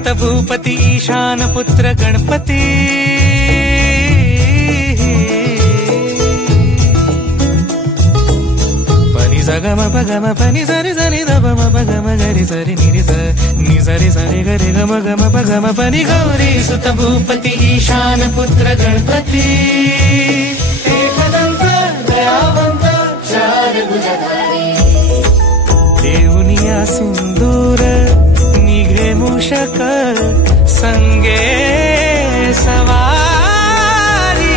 सुत भूपती ईशान पुत्र गणपती पनि सगम पगम पनि सरि सरि द म पगम गरि सरि नि सरि सरि गरि गम गम पगम पनि गौरी सुत भूपती ईशान पुत्र गणपती एकदंत दयावंत चार भुजधारी देऊनिया सिंदूर निघे मूषक संगे सवारी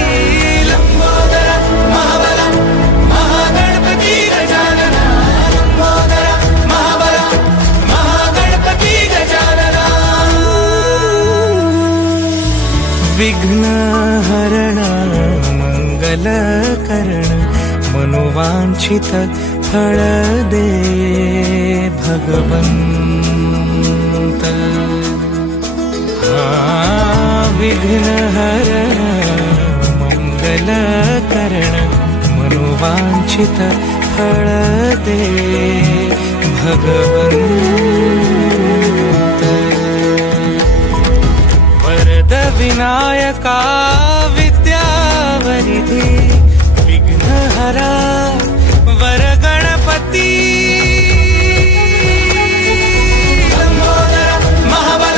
लंबोदर महाबल महागणपती गजानना लंबोदर महाबल महागणपती गजानना विघ्न हरण मंगल करण मनोवांछित फळ दे भगवंत विघ्न हरण मंगल करण मनोवांछित फळ दे भगवंत वरद विनायका विद्यावरिधि विघ्नहरा वर गणपती लंबोदर महाबल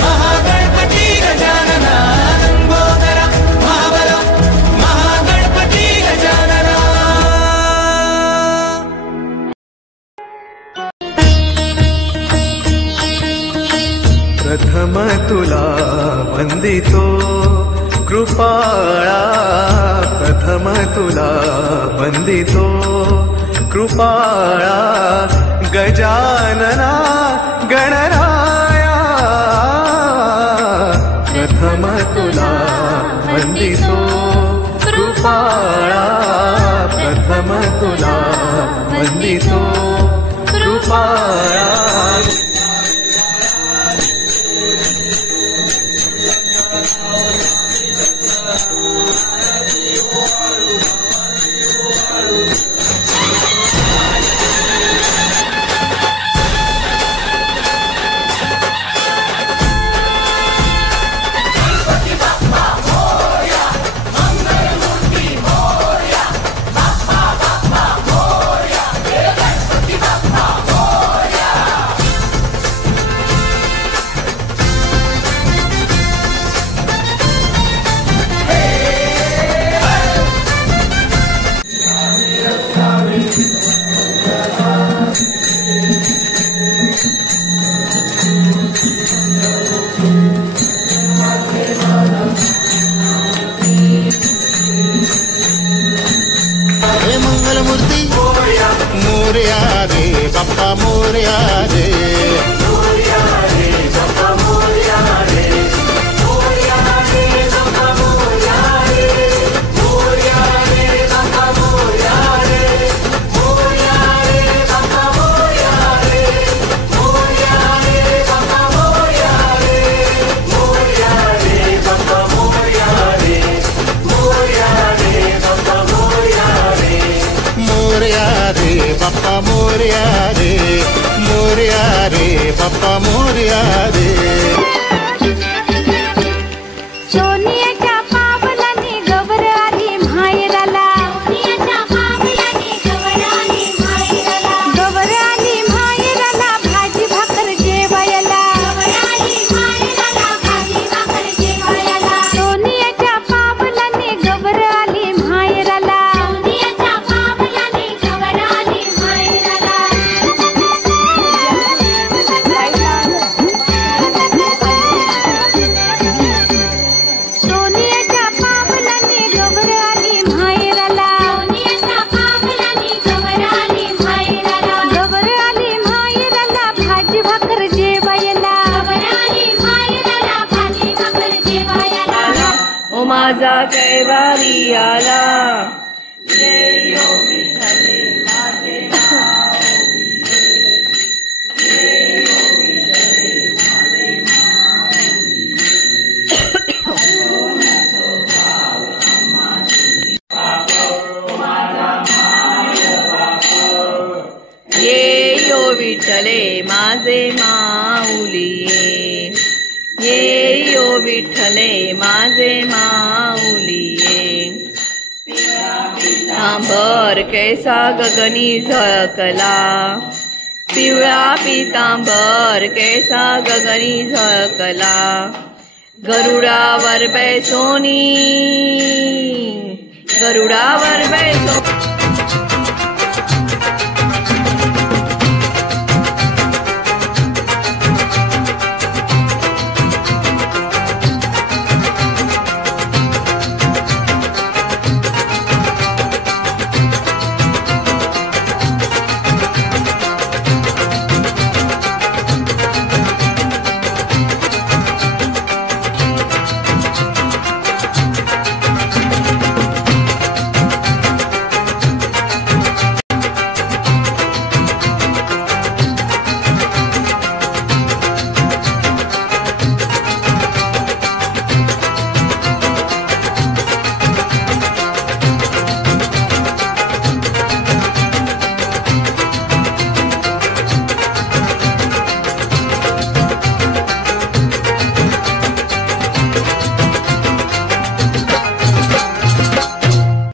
महागणपती गजानना लंबोदर महाबल महागणपती गजानना प्रथम तुला वंदितो कृपाळा प्रथम तुला वंदितो कृपाळा गजानना गणराया प्रथम तुला वंदितो कृपाळा प्रथम तुला वंदितो कृपाळा बाप्पा मोरया रे मोरया रे बाप्पा मोरया रे मोरया रे बाप्पा मोरया रे मोरया रे बाप्पा मोरया रे मोरया रे बाप्पा मोरया रे मोरया रे बाप्पा मोरया रे मोरया रे बाप्पा मोरया रे मोरया रे बाप्पा मोरया रे मोरया रे बाप्पा मोरया रे मोरया रे बाप्पा मोरया रे सोनियाच्या पावलाने गवर आली माहेराला सोनियाच्या पावलाने गवर आली माहेराला गवर आली माहेराला भाजी भाकर जेवायला गवर आली माहेराला भाजी भाकर जेवायला सोनियाच्या पावलाने गवर आली माहेराला सोनियाच्या पावलाने गवर आली माहेराला सोनियाच्या पावलाने गवर आली माहेराला सोनियाच्या पावलाने गवर आली माहेराला गवर आली माहेराला भाजी भाकर जेवायला गवर आली माहेराला भाजी भाकर जेवायला ओ माझा कैवारी आला जय ओ विठ्ठले माझे नाव जय ओ विठ्ठले माझे नाव असो भाव अम्मा तुझी बाप माझा माय बाप ये ओ विठ्ठले माझे माऊली ये ओ विठ्ठले माझे माऊलिये पितांबर कैसा गगनी झळकला पिवळा पितांबर कैसा गगनी झळकला गरुडावर बैसोनी गरुडावर बैसो